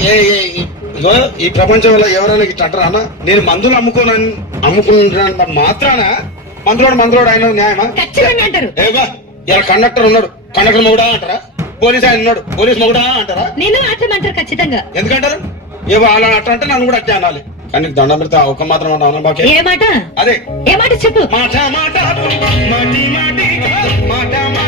ఇగో ఈ ప్రపంచంలో ఎవరైనా ఇట్లా అంటారా అన్న? నేను మందులు అమ్ముకున్న మాత్రాన మందులోడు ఆయన న్యాయమా? ఖచ్చితంగా అంటారు. ఏవా ఇలా కండక్టర్ ఉన్నాడు, కండక్టర్ మొగుడా అంటారా? పోలీస్ ఆయన ఉన్నాడు, పోలీస్ మొగుడా అంటారా? నేను అట్లా ఖచ్చితంగా. ఎందుకంటారు? ఏవో అలా అట్లా అంటే నన్ను కూడా అట్లా అనాలి. కానీ దండం పెడితే ఒక మాత్రం అన్నా బాకే. ఏ మాట? అదే ఏ మాట చెప్పు. మాట మాట మాటి మాటి మాట మాట